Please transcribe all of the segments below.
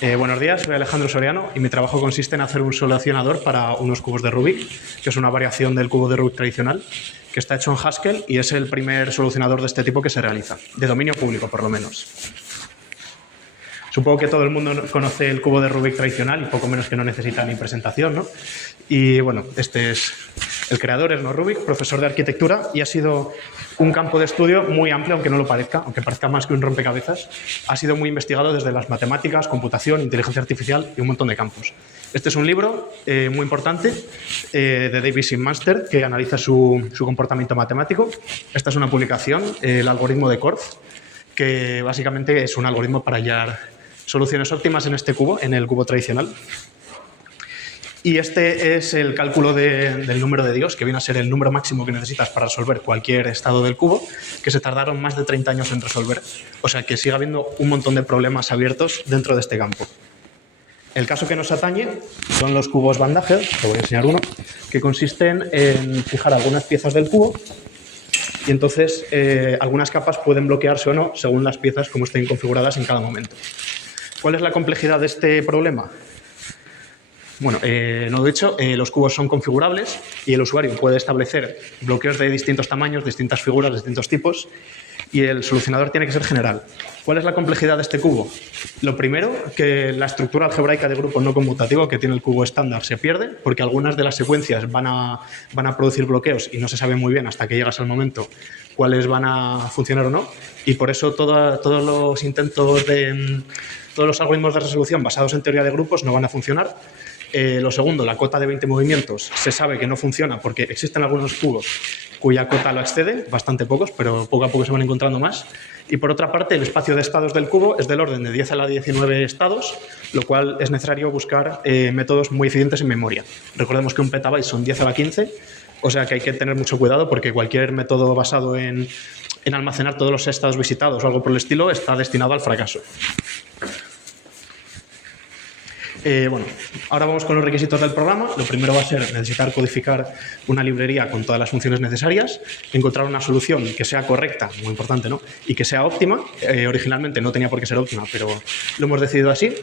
Buenos días, soy Alejandro Soriano y mi trabajo consiste en hacer un solucionador para unos cubos de Rubik, que es una variación del cubo de Rubik tradicional, que está hecho en Haskell y es el primer solucionador de este tipo que se realiza, de dominio público por lo menos. Supongo que todo el mundo conoce el cubo de Rubik tradicional y poco menos que no necesita ni presentación, ¿no? Y bueno, este es el creador, Erno Rubik, profesor de arquitectura, y ha sido un campo de estudio muy amplio, aunque no lo parezca, aunque parezca más que un rompecabezas. Ha sido muy investigado desde las matemáticas, computación, inteligencia artificial y un montón de campos. Este es un libro muy importante de David Simaster que analiza su comportamiento matemático. Esta es una publicación, el algoritmo de Korf, que básicamente es un algoritmo para hallar soluciones óptimas en este cubo, en el cubo tradicional. Y este es el cálculo del número de Dios, que viene a ser el número máximo que necesitas para resolver cualquier estado del cubo, que se tardaron más de 30 años en resolver. O sea que sigue habiendo un montón de problemas abiertos dentro de este campo. El caso que nos atañe son los cubos Van Dagel, te voy a enseñar uno, que consisten en fijar algunas piezas del cubo y entonces algunas capas pueden bloquearse o no según las piezas como estén configuradas en cada momento. ¿Cuál es la complejidad de este problema? Bueno, no lo he dicho, los cubos son configurables y el usuario puede establecer bloqueos de distintos tamaños, distintas figuras, distintos tipos, y el solucionador tiene que ser general. ¿Cuál es la complejidad de este cubo? Lo primero, que la estructura algebraica de grupo no conmutativo que tiene el cubo estándar se pierde, porque algunas de las secuencias van a producir bloqueos y no se sabe muy bien hasta que llegas al momento cuáles van a funcionar o no, y por eso todos los intentos todos los algoritmos de resolución basados en teoría de grupos no van a funcionar. Lo segundo, la cota de 20 movimientos se sabe que no funciona porque existen algunos cubos cuya cota lo excede, bastante pocos, pero poco a poco se van encontrando más. Y por otra parte, el espacio de estados del cubo es del orden de 10 a la 19 estados, lo cual es necesario buscar métodos muy eficientes en memoria. Recordemos que un petabyte son 10 a la 15, o sea que hay que tener mucho cuidado porque cualquier método basado en almacenar todos los estados visitados o algo por el estilo está destinado al fracaso. Bueno, ahora vamos con los requisitos del programa. Lo primero va a ser necesitar codificar una librería con todas las funciones necesarias, encontrar una solución que sea correcta, muy importante, ¿no? Y que sea óptima. Originalmente no tenía por qué ser óptima, pero lo hemos decidido así.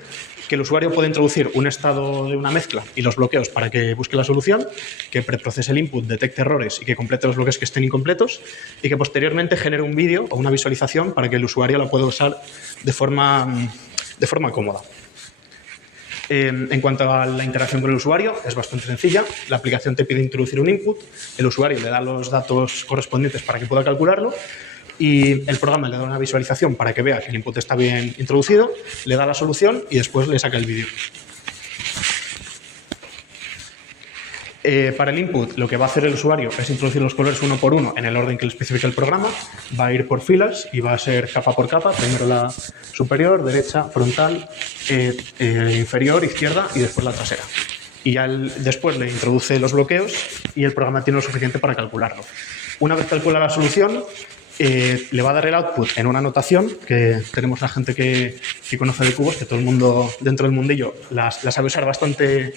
Que el usuario pueda introducir un estado de una mezcla y los bloqueos para que busque la solución, que preprocese el input, detecte errores y que complete los bloques que estén incompletos y que posteriormente genere un vídeo o una visualización para que el usuario lo pueda usar de forma cómoda. En cuanto a la interacción con el usuario, es bastante sencilla. La aplicación te pide introducir un input, el usuario le da los datos correspondientes para que pueda calcularlo y el programa le da una visualización para que vea que el input está bien introducido, le da la solución y después le saca el vídeo. Para el input, lo que va a hacer el usuario es introducir los colores uno por uno en el orden que le especifica el programa. Va a ir por filas y va a ser capa por capa. Primero la superior, derecha, frontal, inferior, izquierda y después la trasera. Y ya después le introduce los bloqueos y el programa tiene lo suficiente para calcularlo. Una vez calcula la solución, le va a dar el output en una notación que tenemos la gente que conoce de cubos, que todo el mundo dentro del mundillo la sabe usar bastante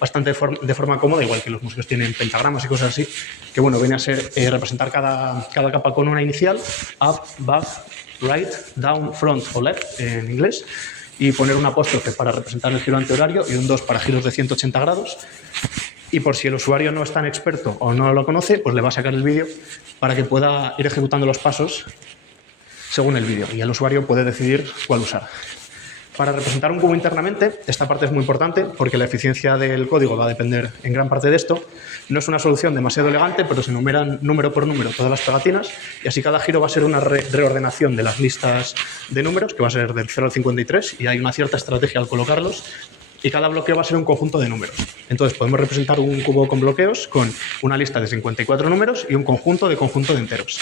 de forma cómoda, igual que los músicos tienen pentagramas y cosas así, que bueno, viene a ser representar cada capa con una inicial, up, back, right, down, front o left en inglés, y poner un apóstrofe para representar el giro antihorario y un 2 para giros de 180 grados. Y por si el usuario no es tan experto o no lo conoce, pues le va a sacar el vídeo para que pueda ir ejecutando los pasos según el vídeo y el usuario puede decidir cuál usar. Para representar un cubo internamente, esta parte es muy importante porque la eficiencia del código va a depender en gran parte de esto. No es una solución demasiado elegante, pero se enumeran número por número todas las pegatinas y así cada giro va a ser una reordenación de las listas de números, que va a ser del 0 al 53 y hay una cierta estrategia al colocarlos. Y cada bloqueo va a ser un conjunto de números. Entonces podemos representar un cubo con bloqueos con una lista de 54 números y un conjunto de enteros.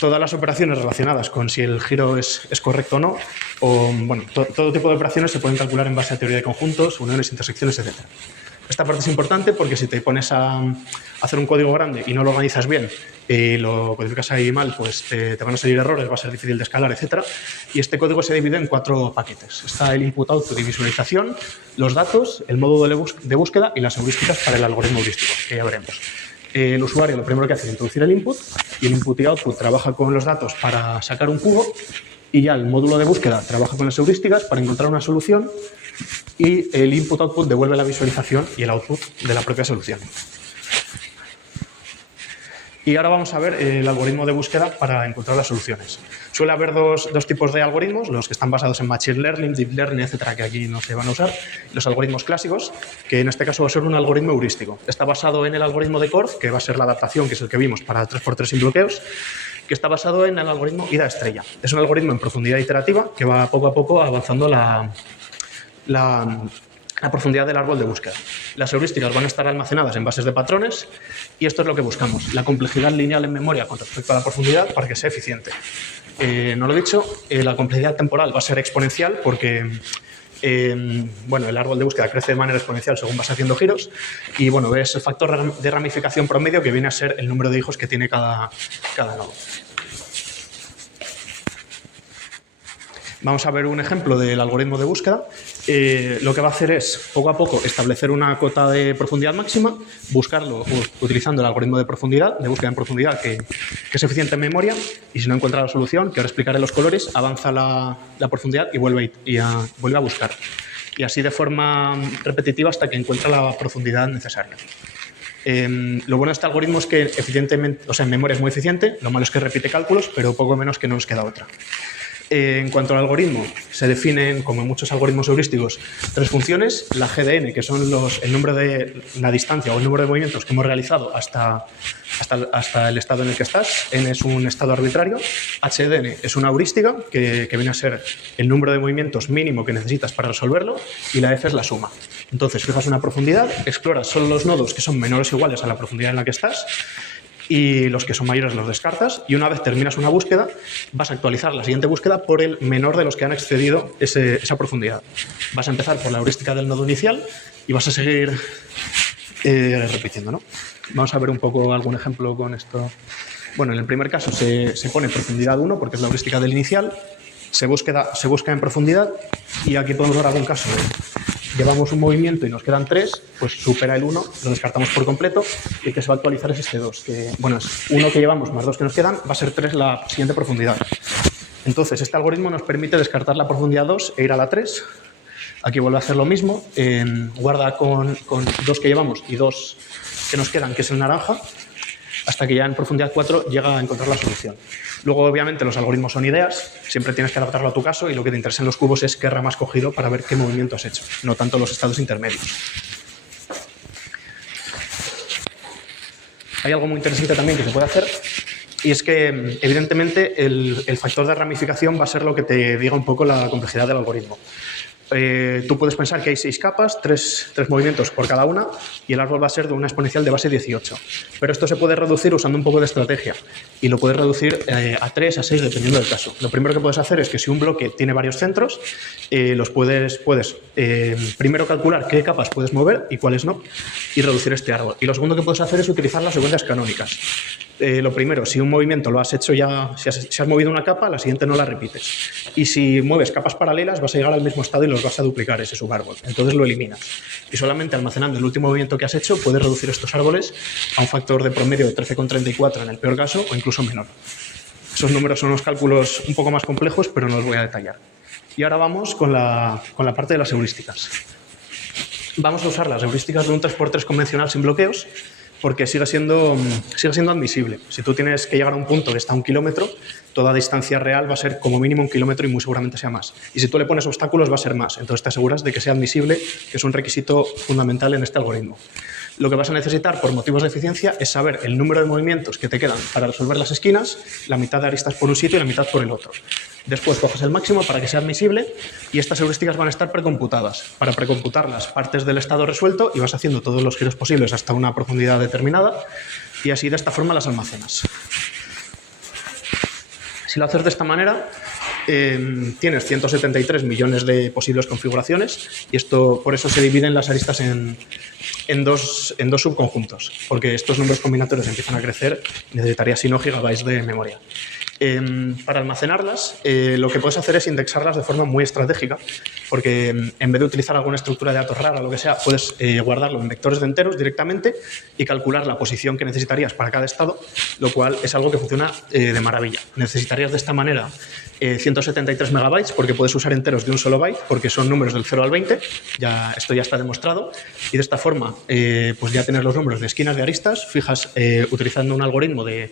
Todas las operaciones relacionadas con si el giro es correcto o no, o bueno, todo tipo de operaciones se pueden calcular en base a teoría de conjuntos, uniones, intersecciones, etc. Esta parte es importante porque si te pones a hacer un código grande y no lo organizas bien y lo codificas ahí mal, pues te van a salir errores, va a ser difícil de escalar, etc. Y este código se divide en 4 paquetes. Está el input, output y visualización, los datos, el módulo de búsqueda y las heurísticas para el algoritmo heurístico, que ya veremos. El usuario lo primero que hace es introducir el input y el input y output trabaja con los datos para sacar un cubo y ya el módulo de búsqueda trabaja con las heurísticas para encontrar una solución y el input-output devuelve la visualización y el output de la propia solución. Y ahora vamos a ver el algoritmo de búsqueda para encontrar las soluciones. Suele haber dos tipos de algoritmos, los que están basados en Machine Learning, Deep Learning, etcétera, que aquí no se van a usar. Los algoritmos clásicos, que en este caso va a ser un algoritmo heurístico. Está basado en el algoritmo de Korf, que va a ser la adaptación, que es el que vimos para 3x3 sin bloqueos, que está basado en el algoritmo ida estrella. Es un algoritmo en profundidad iterativa que va poco a poco avanzando la profundidad del árbol de búsqueda. Las heurísticas van a estar almacenadas en bases de patrones y esto es lo que buscamos, la complejidad lineal en memoria con respecto a la profundidad para que sea eficiente. No lo he dicho, la complejidad temporal va a ser exponencial porque bueno, el árbol de búsqueda crece de manera exponencial según vas haciendo giros y bueno, es el factor de ramificación promedio que viene a ser el número de hijos que tiene cada nodo. Vamos a ver un ejemplo del algoritmo de búsqueda. Lo que va a hacer es, poco a poco, establecer una cota de profundidad máxima, buscarlo utilizando el algoritmo de profundidad, de búsqueda en profundidad, que es eficiente en memoria, y si no encuentra la solución, que ahora explicaré los colores, avanza la profundidad y vuelve a buscar. Y así de forma repetitiva hasta que encuentra la profundidad necesaria. Lo bueno de este algoritmo es que eficientemente, o sea, en memoria es muy eficiente, lo malo es que repite cálculos, pero poco menos que no nos queda otra. En cuanto al algoritmo, se definen, como en muchos algoritmos heurísticos, tres funciones. La g de n, que son el número de la distancia o el número de movimientos que hemos realizado hasta el estado en el que estás. N es un estado arbitrario. H de n es una heurística, que viene a ser el número de movimientos mínimo que necesitas para resolverlo. Y la f es la suma. Entonces, fijas una profundidad, exploras solo los nodos que son menores o iguales a la profundidad en la que estás, y los que son mayores los descartas, y una vez terminas una búsqueda vas a actualizar la siguiente búsqueda por el menor de los que han excedido esa profundidad. Vas a empezar por la heurística del nodo inicial y vas a seguir repitiendo, ¿no? Vamos a ver un poco algún ejemplo con esto. Bueno, en el primer caso se pone profundidad 1 porque es la heurística del inicial, se busca en profundidad y aquí podemos ver algún caso. Llevamos un movimiento y nos quedan 3, pues supera el 1, lo descartamos por completo y el que se va a actualizar es este 2, que bueno, es 1 que llevamos más 2 que nos quedan, va a ser 3 la siguiente profundidad. Entonces, este algoritmo nos permite descartar la profundidad 2 e ir a la 3. Aquí vuelve a hacer lo mismo, guarda con 2 que llevamos y 2 que nos quedan, que es el naranja, hasta que ya en profundidad 4 llega a encontrar la solución. Luego, obviamente, los algoritmos son ideas, siempre tienes que adaptarlo a tu caso y lo que te interesa en los cubos es qué rama has cogido para ver qué movimiento has hecho, no tanto los estados intermedios. Hay algo muy interesante también que se puede hacer y es que, evidentemente, el factor de ramificación va a ser lo que te diga un poco la complejidad del algoritmo. Tú puedes pensar que hay 6 capas, 3 movimientos por cada una y el árbol va a ser de una exponencial de base 18. Pero esto se puede reducir usando un poco de estrategia y lo puedes reducir a 3, a 6, dependiendo del caso. Lo primero que puedes hacer es que si un bloque tiene varios centros, los puedes primero calcular qué capas puedes mover y cuáles no y reducir este árbol. Y lo segundo que puedes hacer es utilizar las secuencias canónicas. Lo primero, si un movimiento lo has hecho ya, si has movido una capa, la siguiente no la repites. Y si mueves capas paralelas, vas a llegar al mismo estado y los vas a duplicar, ese subárbol. Entonces lo eliminas. Y solamente almacenando el último movimiento que has hecho, puedes reducir estos árboles a un factor de promedio de 13,34 en el peor caso o incluso menor. Esos números son unos cálculos un poco más complejos, pero no los voy a detallar. Y ahora vamos con la parte de las heurísticas. Vamos a usar las heurísticas de un 3x3 convencional sin bloqueos, porque sigue siendo admisible. Si tú tienes que llegar a un punto que está a 1 kilómetro, toda distancia real va a ser como mínimo 1 kilómetro y muy seguramente sea más. Y si tú le pones obstáculos va a ser más. Entonces te aseguras de que sea admisible, que es un requisito fundamental en este algoritmo. Lo que vas a necesitar por motivos de eficiencia es saber el número de movimientos que te quedan para resolver las esquinas, la mitad de aristas por un sitio y la mitad por el otro. Después coges el máximo para que sea admisible y estas heurísticas van a estar precomputadas. Para precomputarlas partes del estado resuelto y vas haciendo todos los giros posibles hasta una profundidad determinada y así de esta forma las almacenas. Si lo haces de esta manera, tienes 173 millones de posibles configuraciones y esto por eso se dividen las aristas en dos subconjuntos, porque estos números combinatorios empiezan a crecer y necesitarías si no gigabytes de memoria. Para almacenarlas, lo que puedes hacer es indexarlas de forma muy estratégica porque en vez de utilizar alguna estructura de datos rara o lo que sea, puedes guardarlo en vectores de enteros directamente y calcular la posición que necesitarías para cada estado, lo cual es algo que funciona de maravilla. Necesitarías de esta manera 173 megabytes porque puedes usar enteros de un solo byte porque son números del 0 al 20, esto ya está demostrado, y de esta forma pues ya tienes los números de esquinas de aristas, fijas utilizando un algoritmo que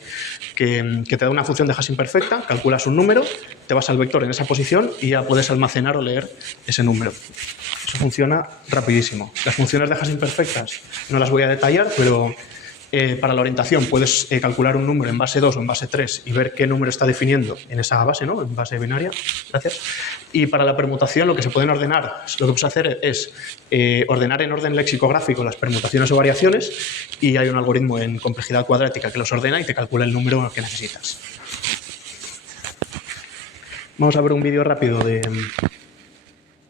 te da una función de hashing perfecta, calculas un número, te vas al vector en esa posición y ya puedes almacenar o leer ese número. Eso funciona rapidísimo. Las funciones de hashing perfectas no las voy a detallar, pero para la orientación puedes calcular un número en base 2 o en base 3 y ver qué número está definiendo en esa base, ¿no? En base binaria. Gracias. Y para la permutación lo que se pueden ordenar, lo que puedes hacer es ordenar en orden lexicográfico las permutaciones o variaciones y hay un algoritmo en complejidad cuadrática que los ordena y te calcula el número que necesitas. Vamos a ver un vídeo rápido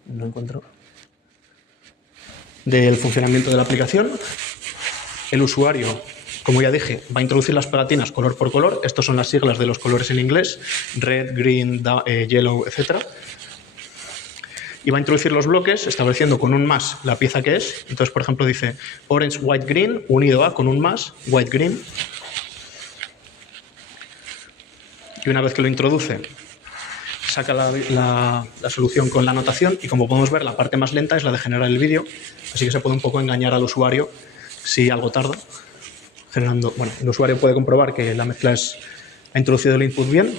no encuentro, del funcionamiento de la aplicación. El usuario, como ya dije, va a introducir las pegatinas color por color. Estos son las siglas de los colores en inglés, red, green, yellow, etc. Y va a introducir los bloques estableciendo con un más la pieza que es. Entonces, por ejemplo, dice orange, white, green, unido a con un más, white, green. Y una vez que lo introduce, saca la solución con la anotación y, como podemos ver, la parte más lenta es la de generar el vídeo. Así que se puede un poco engañar al usuario si algo tarda. Bueno, el usuario puede comprobar que la mezcla ha introducido el input bien.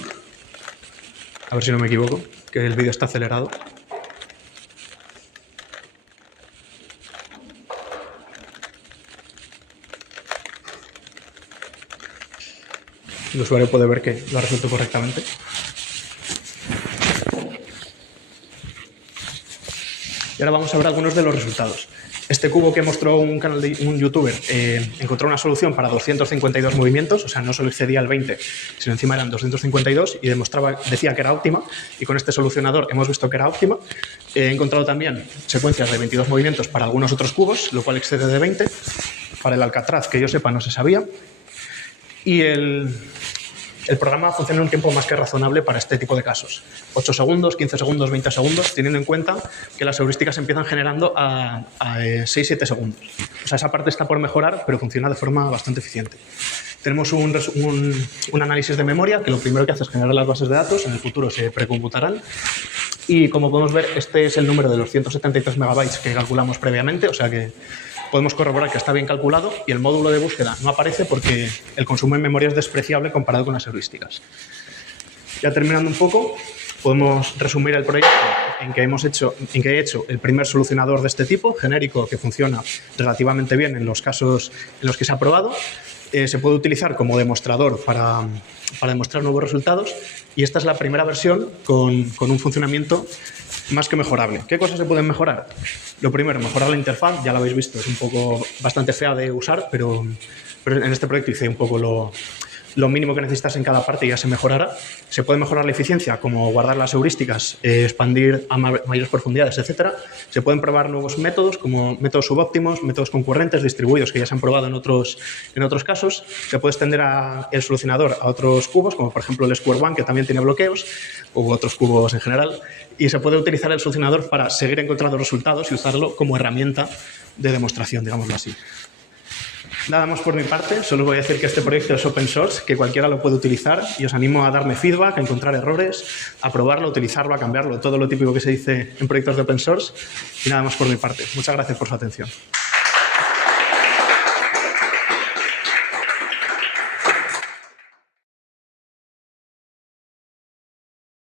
A ver si no me equivoco, que el vídeo está acelerado. El usuario puede ver que lo ha resuelto correctamente. Y ahora vamos a ver algunos de los resultados. Este cubo que mostró un youtuber encontró una solución para 252 movimientos, o sea, no solo excedía el 20, sino encima eran 252 y decía que era óptima, y con este solucionador hemos visto que era óptima. He encontrado también secuencias de 22 movimientos para algunos otros cubos, lo cual excede de 20. Para el Alcatraz, que yo sepa, no se sabía. Y el programa funciona en un tiempo más que razonable para este tipo de casos. 8 segundos, 15 segundos, 20 segundos, teniendo en cuenta que las heurísticas empiezan generando a 6-7 segundos. O sea, esa parte está por mejorar, pero funciona de forma bastante eficiente. Tenemos un análisis de memoria, que lo primero que hace es generar las bases de datos, en el futuro se precomputarán. Y como podemos ver, este es el número de los 173 megabytes que calculamos previamente, o sea que podemos corroborar que está bien calculado y el módulo de búsqueda no aparece porque el consumo en memoria es despreciable comparado con las heurísticas. Ya terminando un poco, podemos resumir el proyecto en que he hecho el primer solucionador de este tipo, genérico, que funciona relativamente bien en los casos en los que se ha probado. Se puede utilizar como demostrador para demostrar nuevos resultados y esta es la primera versión con un funcionamiento más que mejorable. ¿Qué cosas se pueden mejorar? Lo primero, mejorar la interfaz, ya lo habéis visto, es un poco bastante fea de usar, pero en este proyecto hice un poco lo mínimo que necesitas en cada parte y ya se mejorará. Se puede mejorar la eficiencia, como guardar las heurísticas, expandir a mayores profundidades, etc. Se pueden probar nuevos métodos, como métodos subóptimos, métodos concurrentes, distribuidos, que ya se han probado en otros casos. Se puede extender el solucionador a otros cubos, como por ejemplo el Square One, que también tiene bloqueos, u otros cubos en general. Y se puede utilizar el solucionador para seguir encontrando resultados y usarlo como herramienta de demostración, digámoslo así. Nada más por mi parte, solo os voy a decir que este proyecto es open source, que cualquiera lo puede utilizar y os animo a darme feedback, a encontrar errores, a probarlo, a utilizarlo, a cambiarlo, todo lo típico que se dice en proyectos de open source. Y nada más por mi parte. Muchas gracias por su atención.